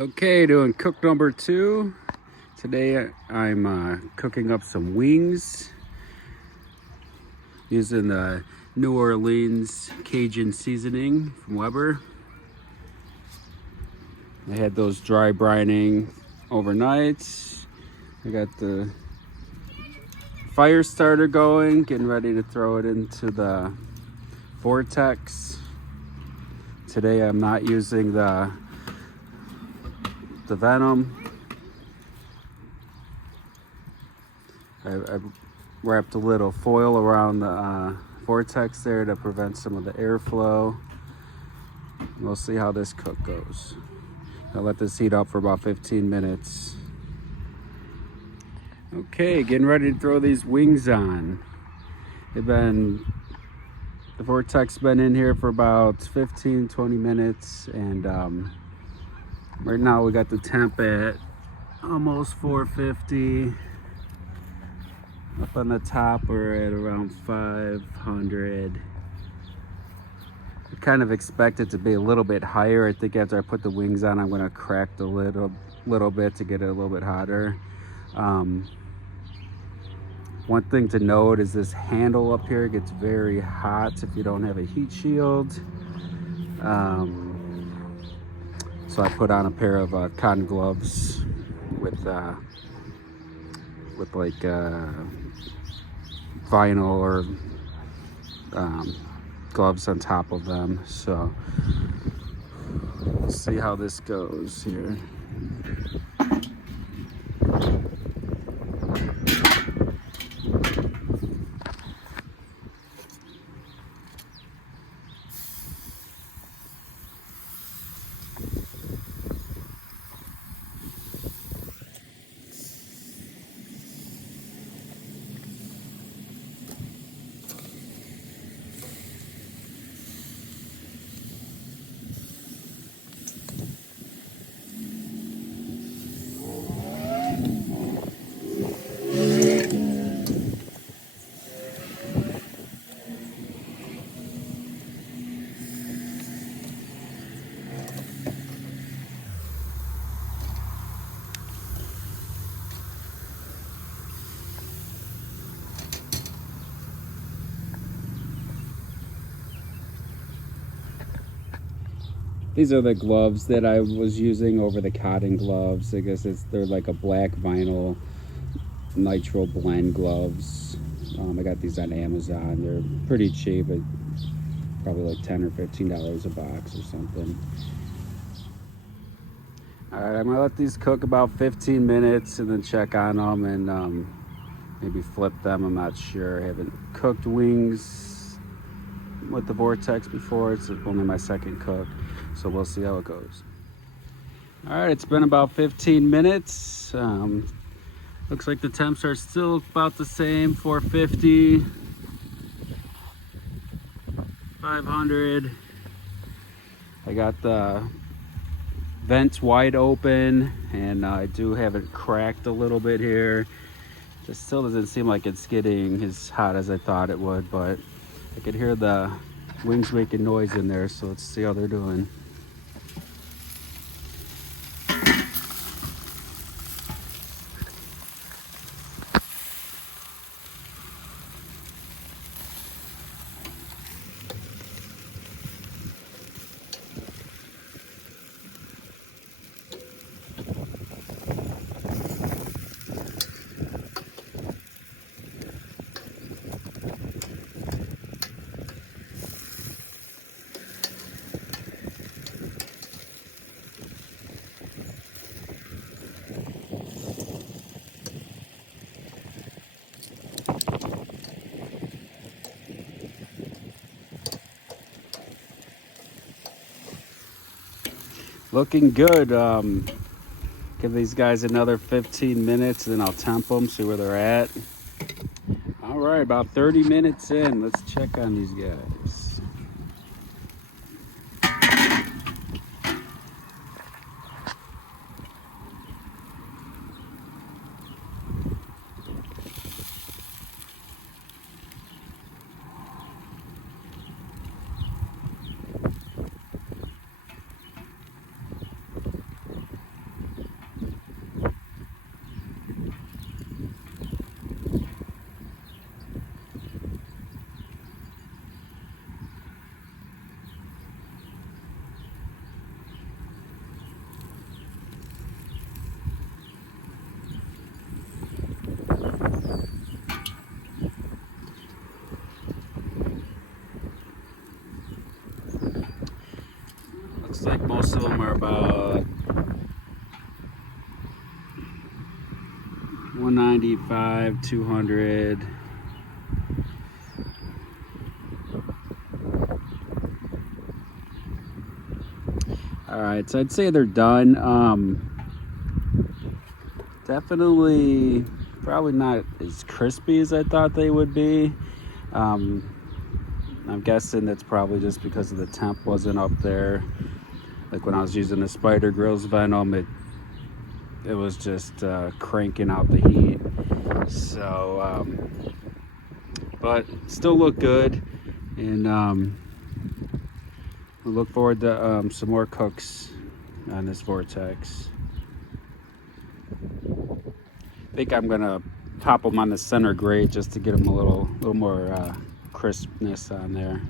Okay, doing cook number 2. Today I'm cooking up some wings using the New Orleans Cajun seasoning from Weber. I had those dry brining overnight. I got the fire starter going, getting ready to throw it into the Vortex. Today I'm not using the Venom. I wrapped a little foil around the Vortex there to prevent some of the airflow. We'll see how this cook goes. I'll let this heat up for about 15 minutes. Okay, getting ready to throw these wings on. The Vortex been in here for about 15-20 minutes, and right now we got the temp at almost 450. Up on the top we're at around 500. I kind of expect it to be a little bit higher. I think after I put the wings on, I'm going to crack the lid a little bit to get it a little bit hotter. One thing to note is this handle up here gets very hot if you don't have a heat shield. So I put on a pair of cotton gloves with like vinyl or gloves on top of them. So we'll see how this goes here. These are the gloves that I was using over the cotton gloves. I guess they're like a black vinyl nitro blend gloves. I got these on Amazon. They're pretty cheap, probably like $10 or $15 a box or something. All right, I'm gonna let these cook about 15 minutes and then check on them and maybe flip them. I'm not sure. I haven't cooked wings with the Vortex before. It's only my second cook, so we'll see how it goes. All right, it's been about 15 minutes. Looks like the temps are still about the same, 450, 500. I got the vents wide open, and I do have it cracked a little bit here. Just still doesn't seem like it's getting as hot as I thought it would, but I could hear the wings making noise in there, so let's see how they're doing. Looking good. Give these guys another 15 minutes and then I'll temp them, see where they're at. All right, about 30 minutes in. Let's check on these guys. like most of them are about 195, 200. All right, so I'd say they're done. Definitely, probably not as crispy as I thought they would be. I'm guessing that's probably just because of the temp wasn't up there. Like when I was using the Spider Grills Venom, it was just cranking out the heat. So, but still look good, and we look forward to some more cooks on this Vortex. I think I'm gonna pop them on the center grate just to get them a little more crispness on there.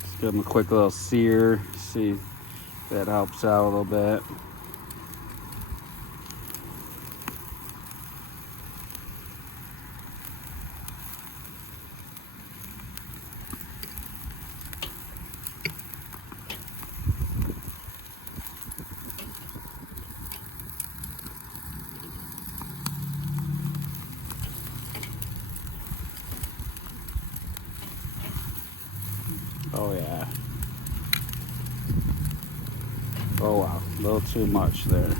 Just give them a quick little sear, see if that helps out a little bit. Oh yeah. Oh wow, a little too much there.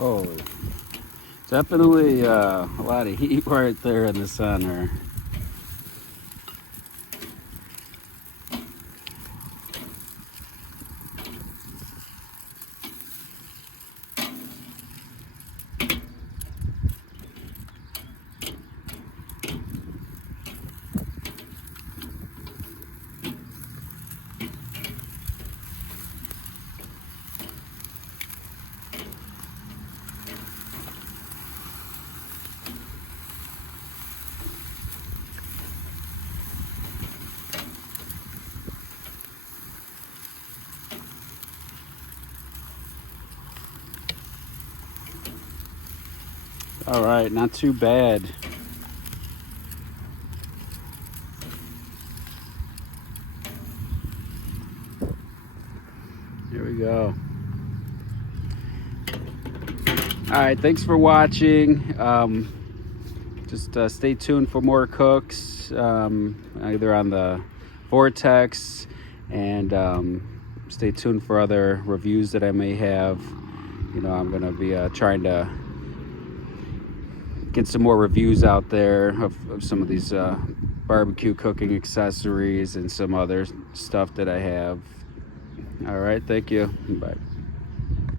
Oh, definitely a lot of heat right there in the center. All right, not too bad. Here we go. All right, thanks for watching. Just stay tuned for more cooks, either on the Vortex, and stay tuned for other reviews that I may have. You know, I'm gonna be trying to get some more reviews out there of some of these barbecue cooking accessories and some other stuff that I have. All right, thank you. Bye.